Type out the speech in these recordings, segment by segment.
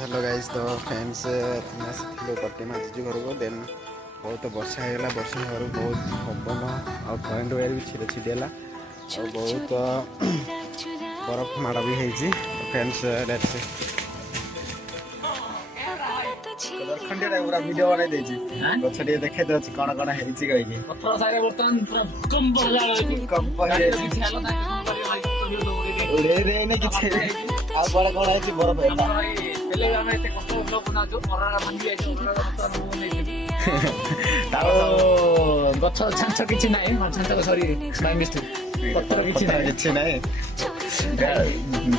Hello guys तो friends तुम आसी कटिमा आसी घर को देन बहुत वर्षा होगा वर्षा हो बहुत पवन और करेन्ट वायर भी छिड़े छिड़ेला और बहुत बरफ माड़ भी होती फ्रेंड्स पूरा वीडियो बनाई देछि गछ टे देखे दो कौन कौन हेछि कहि पत्थर सारे बर्तन पूरा भूकंप हो जाला कंप उड़े रे ने किछ आ बड़ा कोन आछि बरफ हेता पहले हमें एते कष्ट लोक ना जो परारा भांगी आइछ परारा बर्तन नै तारो गछ छांछ किछि नाही छांछ सॉरी माय मिस्टेक पत्थर किछि नाही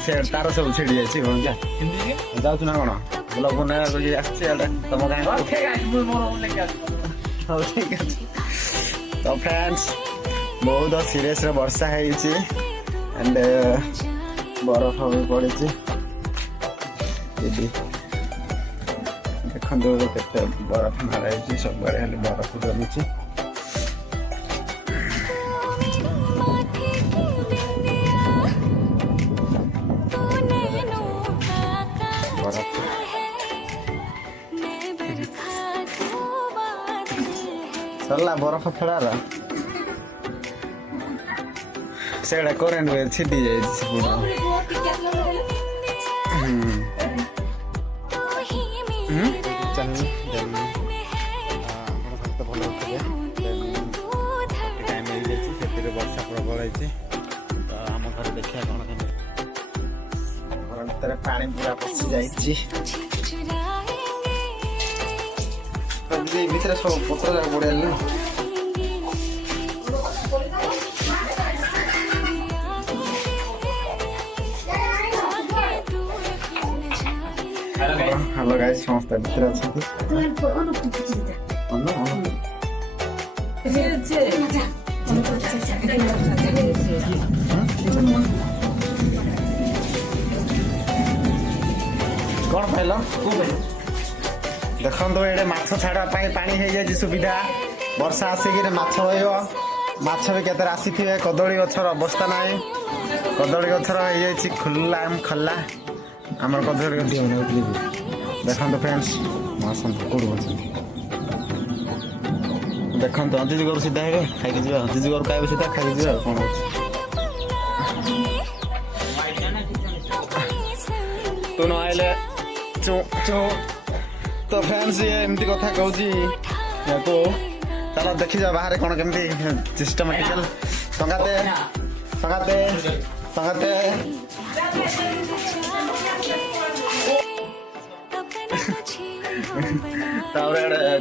से तारो सब छिड़ी आछि कोन जा हिंदी जाउ ना कोन ब्लॉग बना के आछि आडा तम गाय ओके गाइस मु मोर लेके आ हो ठीक अछि तो फ्रेंड्स बहुत सीरियस रे वर्षा हेछि एंड बरफ भी पड़ी देखो केते बरफ मारा सब बरफ जमी सरला बरफ खेलार से करेन्ट वेयर छिटी जाए वर्षा प्रबल तो आम घर देखा कौन घर भर पानी पूरा पशि जाइए भितर सब पत्र जाक बढ़िया हेलो गाइस समस्त भितर कौन पाइल देखो तो ये माछ छाड़ा पानी हो जाए सुविधा वर्षा आसिक माछ माछ भी केते आसी थे कदली गछर अवस्था ना कदली गछर हो खुला खला आम कदली गछ देखो फ्रेंड्स देखो अतिथि घर सीधा है खाई जा अतिथि घर खाए सीधा खाई जा कौन तू न आइले तो फ्रेंड्स ये एमती कथा कहूँ तो चलो देखी जा बाहर कौन केमती सिस्टमेटिकल संगाते संगाते संगाते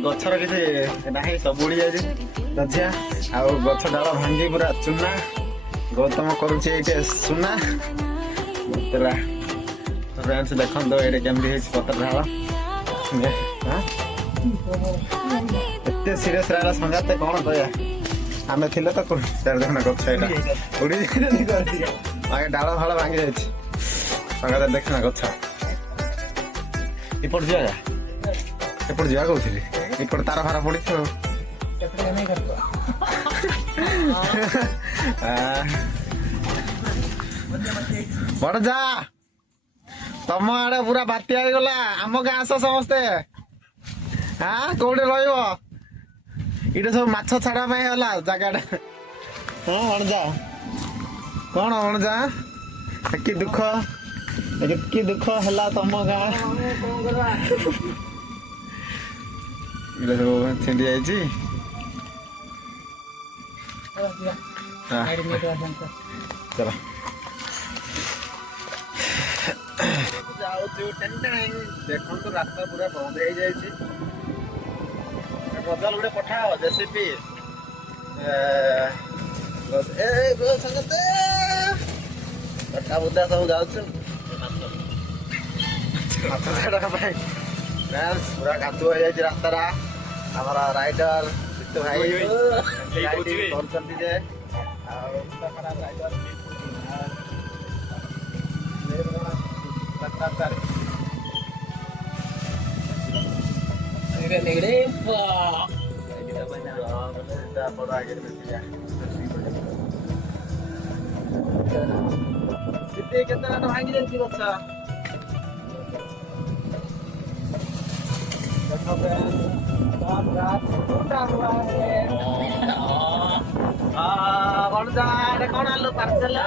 गछर किसी ना सब उड़ी जाए दझिया आ गछ डाल भांगी पूरा चुना गौतम करुचे सुना फ्रेंड्स देखो तो ये केमती पत्र ढाल एते सीरियस रहा संगाते कौन कह आम थे तो देखना गछ उड़ी आगे डाल फाल भांगी जाए संगाते देखना गछ इपट जाएगा एपट जा कहूली एपट तार फार पड़ी बड़ जा तम आड़े पूरा बात्या गला आम गाँ आस समस्ते हाँ कौटे रही सब माछ छाड़ा गला जगह हाँ अणजा कौन अणजा कि दुख कि दुख है तम गाँ सब छिंडी जाइए चलो देखो तो रास्ता पूरा बंद हो जाए बदल गोटे पठाओ जेसीपी कटा बुदा सब जाऊँ पूरा कादु हो जाए रास्ता हमारा राइडर सिद्धू भाई भांगी जाए ବଣଜା ଏଇଟା କଣ ଆଣିଲୁ ପାର୍ସେଲ?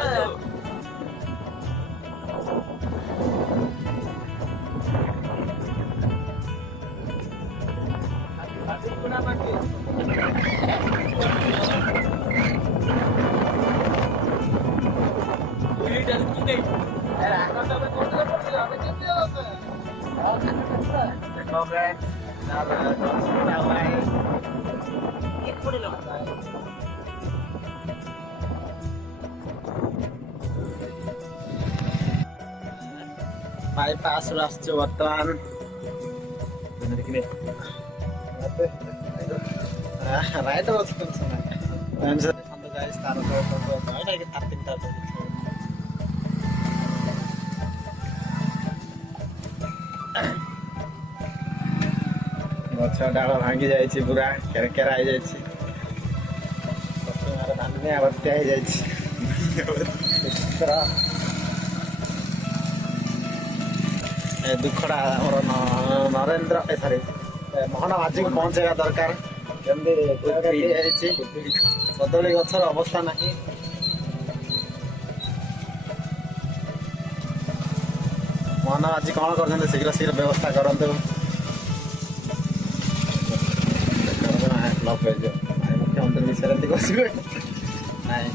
बाईपास आसଛୁ ବର୍ତ୍ତମାନ ରାଇଟ୍ ଅଛି ଗଛ ଡାଳ ଭାଙ୍ଗି ଯାଇଛି ପୁରା କେରା ହେଇଯାଇଛି ଧାନିଆ ଭର୍ତ୍ତିଆ ହେଇଯାଇଛି ଦୁଃଖଟା ଆମର ନରେନ୍ଦ୍ର ସରି ମୋହନ ମାଝୀକୁ ପହଞ୍ଚେଇବା ଦରକାର ଯେମିତି ହେଇଛି କଦଳୀ ଗଛର ଅବସ୍ଥା ନାହିଁ ମୋହନ ମାଝୀ କ'ଣ କରୁଛନ୍ତି ଶୀଘ୍ର ଶୀଘ୍ର ବ୍ୟବସ୍ଥା କରନ୍ତୁ ମୁଖ୍ୟମନ୍ତ୍ରୀ ବିଷୟରେ ଏମିତି କହିବେ ନାଇଁ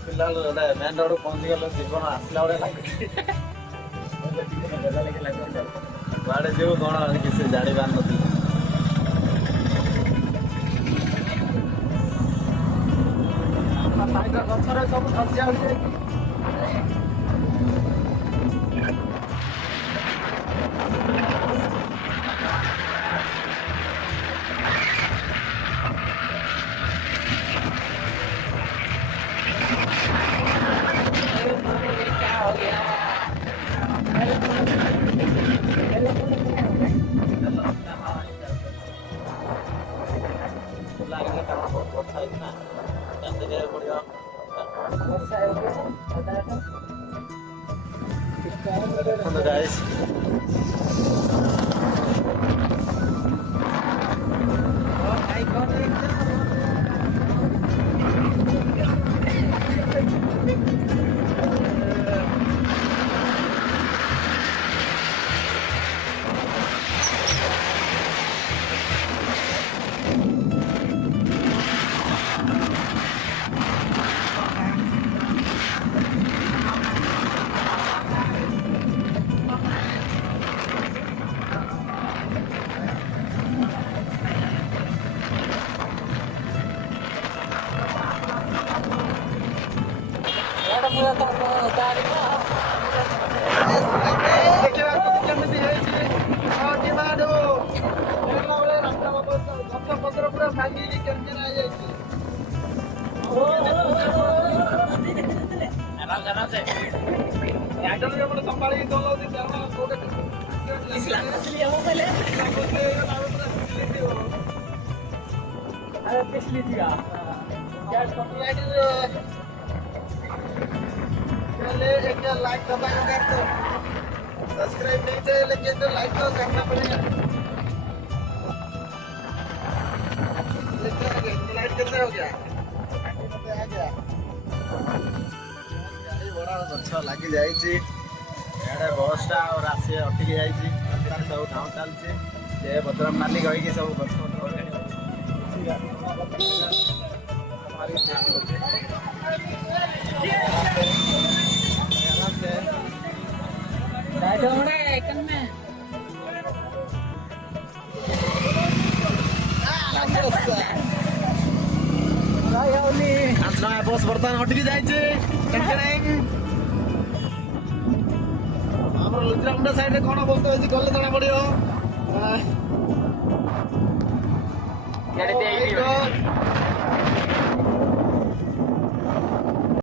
ପିଲା ଗୋଟେ ମେନ୍ ରୋଡ୍ ପହଞ୍ଚିଗଲେ ଜୀବନ ଆସିଲା ଭଳିଆ ଲାଗୁଛି କୁଆଡ଼େ ଯିବୁ କ'ଣ କିଛି ଜାଣିପାରୁନଥିଲି ଗଛରେ ସବୁ ଧସି ଯାଉଛି ଦେଖନ୍ତୁ guys पिछली थी एक लाइक दबाएगा कर तो सब्सक्राइब नहीं चाहिए लेकिन तो लाइक तो करना पड़ेगा लाइक कितने हो गया आ गया गाड़ी बड़ा गछ लगी जाइए बसटा और राशि अटकी जाइए सब ढाउ चलती बदराम मालिक होगी सब गछ बस बर्तमान हटिकी जाइए लुचरामुंडा साइड में कौन अवस्था होती गले जना पड़ो